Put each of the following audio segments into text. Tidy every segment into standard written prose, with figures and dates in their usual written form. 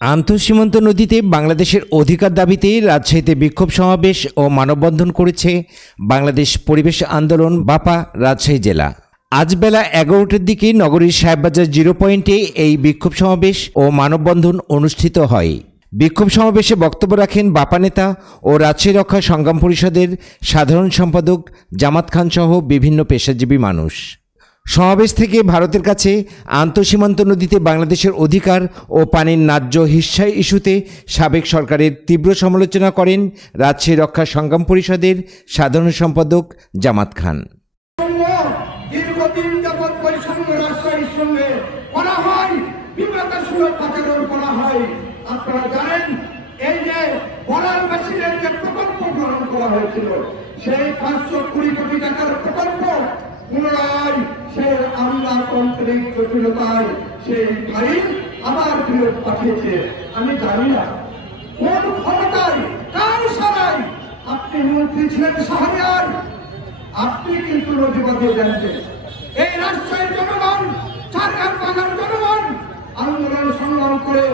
আন্তঃসীমান্ত নদীতে বাংলাদেশের অধিকার দাবিতে রাজশাহীতে বিক্ষোভ সমাবেশ ও মানববন্ধন করেছে বাংলাদেশ পরিবেশ আন্দোলন বাপা রাজশাহী জেলা। আজ বেলা 11টার দিকে নগরীর সাহেববাজার জিরো পয়েন্টে এই বিক্ষোভ সমাবেশ ও মানববন্ধন অনুষ্ঠিত হয়। বিক্ষোভ সমাবেশে বক্তব্য রাখেন বাপা নেতা ও রাজশাহী রক্ষা সংগ্রাম পরিষদের সাধারণ সম্পাদক জামাত খান সহ বিভিন্ন পেশাজীবী মানুষ। সমাবেশ থেকে ভারতের কাছে আন্তঃসীমান্ত নদীতে বাংলাদেশের অধিকার ও পানির ন্যায্য হিস্যা ইস্যুতে সাবেক সরকারের তীব্র সমালোচনা করেন রাজশাহী রক্ষা সংগ্রাম পরিষদের সাধারণ সম্পাদক জামাত খান। দীর্ঘদিন যাবৎ বৈষম্য রাজশাহীর সঙ্গে করা হয়, বিমানসুলভ আচরণ করা হয়। আপনারা জানেন, এই যে বলার মেশিনের যে প্রকল্প গ্রহণ করা হয়েছিল, সেই 520 কোটি টাকার প্রকল্প পুনরায় সে আমলাতান্ত্রিক জটিলতায় সেই ফাইল আবার ফেরত পাঠিয়েছে। আমি জানি না কোন ক্ষমতায় কার সারাই আপনি মন্ত্রী ছিলেন শাহরিয়ার, আপনি কিন্তু নদী বাঁধিয়ে জানতেন। এই রাজশাহীর জনগণ, চারঘাট বাগান জনগণ আন্দোলন সংগ্রাম করে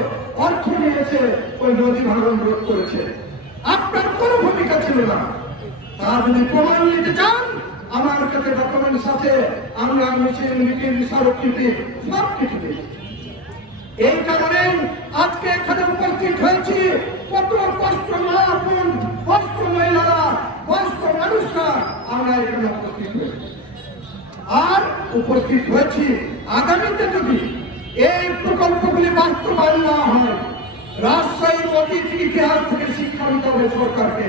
অর্থ নিয়েছে, ওই নদী ভাঙন রোধ করেছে। আপনার কোনো ভূমিকা ছিল না। তার যদি প্রমাণ নিতে চান, আমার কাছে ডকুমেন্টস আছে, আমরা মিছিল মিটিং স্মারকলিপি সব কিছু দিয়েছি। এই কারণে আজকে এখানে উপস্থিত হয়েছি। কত কষ্ট মা বোন, কষ্ট মহিলারা, কষ্ট মানুষরা আমরা এখানে উপস্থিত হয়েছি। আর উপস্থিত হয়েছি আগামীতে যদি এই প্রকল্পগুলি বাস্তবায়ন না হয়, রাজশাহীর অতীত ইতিহাস থেকে শিক্ষা দিতে হবে সরকারকে।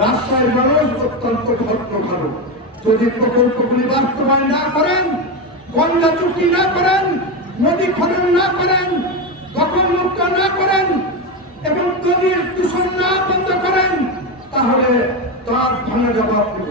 রাজশাহীর মানুষ অত্যন্ত ভদ্র ভালো। যদি প্রকল্পগুলি বাস্তবায়ন না করেন, গঙ্গা চুক্তি না করেন, নদী খনন না করেন, দখল মুক্ত না করেন এবং নদীর দূষণ না বন্ধ করেন, তাহলে তার ভাঙা জবাব দেব।